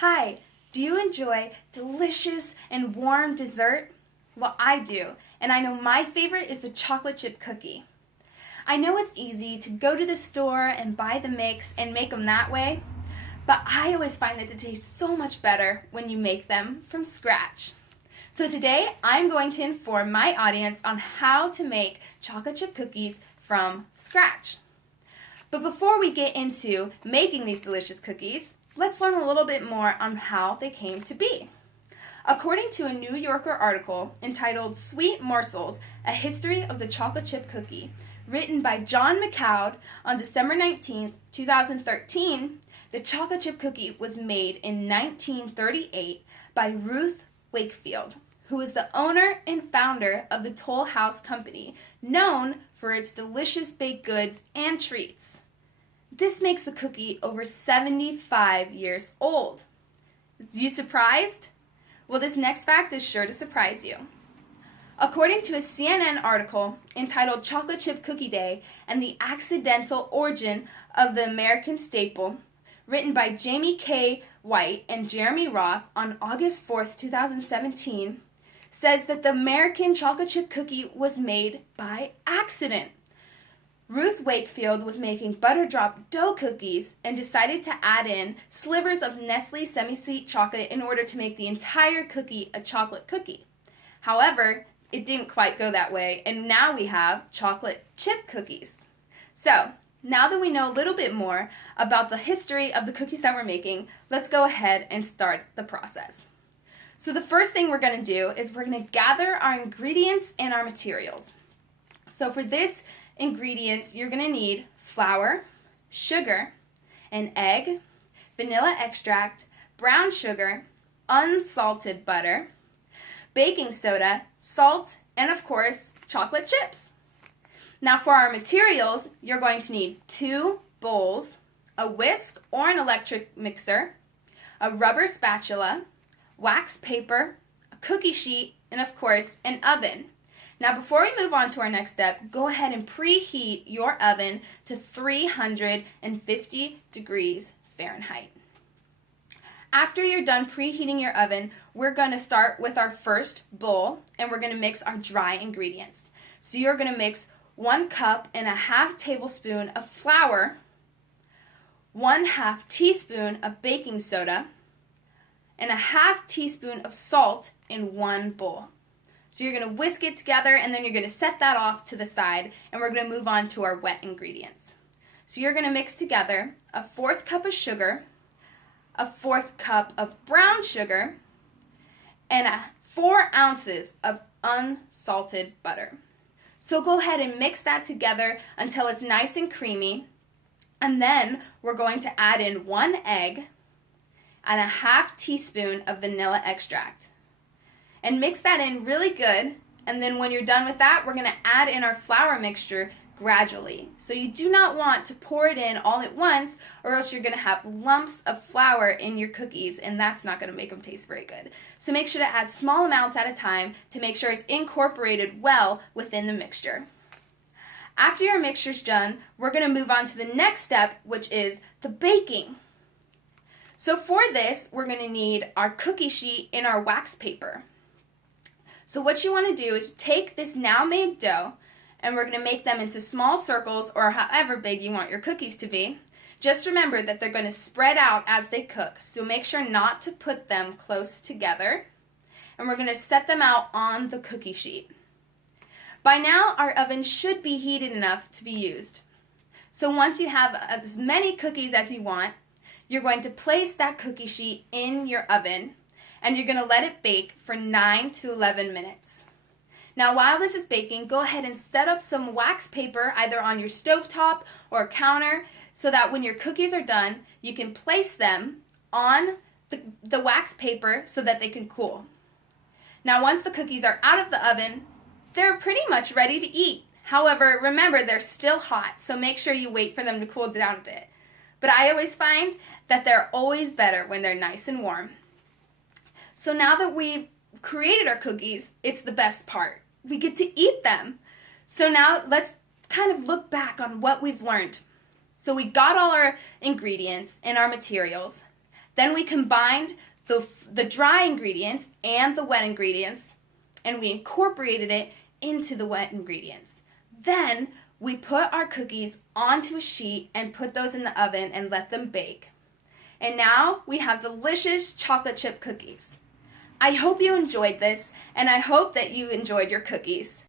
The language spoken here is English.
Hi, do you enjoy delicious and warm dessert? Well, I do, and I know my favorite is the chocolate chip cookie. I know it's easy to go to the store and buy the mix and make them that way, but I always find that they taste so much better when you make them from scratch. So today, I'm going to inform my audience on how to make chocolate chip cookies from scratch. But before we get into making these delicious cookies, let's learn a little bit more on how they came to be. According to a New Yorker article entitled Sweet Morsels, A History of the Chocolate Chip Cookie, written by John McCoud on December 19, 2013, the chocolate chip cookie was made in 1938 by Ruth Wakefield, who was the owner and founder of the Toll House Company, known for its delicious baked goods and treats. This makes the cookie over 75 years old. You surprised? Well, this next fact is sure to surprise you. According to a CNN article entitled Chocolate Chip Cookie Day and the Accidental Origin of the American Staple, written by Jamie K. White and Jeremy Roth on August 4th, 2017, says that the American chocolate chip cookie was made by accident. Ruth Wakefield was making butter drop dough cookies and decided to add in slivers of Nestle semi-sweet chocolate in order to make the entire cookie a chocolate cookie. However, it didn't quite go that way, and now we have chocolate chip cookies. So, now that we know a little bit more about the history of the cookies that we're making, let's go ahead and start the process. So the first thing we're going to do is we're going to gather our ingredients and our materials. So for this ingredients, you're going to need flour, sugar, an egg, vanilla extract, brown sugar, unsalted butter, baking soda, salt, and of course, chocolate chips. Now for our materials, you're going to need 2 bowls, a whisk or an electric mixer, a rubber spatula, wax paper, a cookie sheet, and of course, an oven. Now before we move on to our next step, go ahead and preheat your oven to 350 degrees Fahrenheit. After you're done preheating your oven, we're going to start with our first bowl, and we're going to mix our dry ingredients. So you're going to mix 1 cup and a half tablespoon of flour, 1/2 teaspoon of baking soda, and a 1/2 teaspoon of salt in one bowl. So you're going to whisk it together, and then you're going to set that off to the side, and we're going to move on to our wet ingredients. So you're going to mix together a 1/4 cup of sugar, a 1/4 cup of brown sugar, and 4 ounces of unsalted butter. So go ahead and mix that together until it's nice and creamy, and then we're going to add in 1 egg and a 1/2 teaspoon of vanilla extract. And mix that in really good, and then when you're done with that, we're going to add in our flour mixture gradually. So you do not want to pour it in all at once, or else you're going to have lumps of flour in your cookies, and that's not going to make them taste very good. So make sure to add small amounts at a time to make sure it's incorporated well within the mixture. After your mixture's done, we're going to move on to the next step, which is the baking. So for this, we're going to need our cookie sheet and our wax paper. So what you want to do is take this now made dough, and we're going to make them into small circles or however big you want your cookies to be. Just remember that they're going to spread out as they cook, so make sure not to put them close together. And we're going to set them out on the cookie sheet. By now, our oven should be heated enough to be used. So once you have as many cookies as you want, you're going to place that cookie sheet in your oven, and you're going to let it bake for 9 to 11 minutes. Now while this is baking, go ahead and set up some wax paper either on your stovetop or counter so that when your cookies are done, you can place them on the wax paper so that they can cool. Now once the cookies are out of the oven, they're pretty much ready to eat. However, remember they're still hot, so make sure you wait for them to cool down a bit. But I always find that they're always better when they're nice and warm. So now that we've created our cookies, it's the best part. We get to eat them. So now let's kind of look back on what we've learned. So we got all our ingredients and our materials. Then we combined the dry ingredients and the wet ingredients, and we incorporated it into the wet ingredients. Then we put our cookies onto a sheet and put those in the oven and let them bake. And now we have delicious chocolate chip cookies. I hope you enjoyed this, and I hope that you enjoyed your cookies.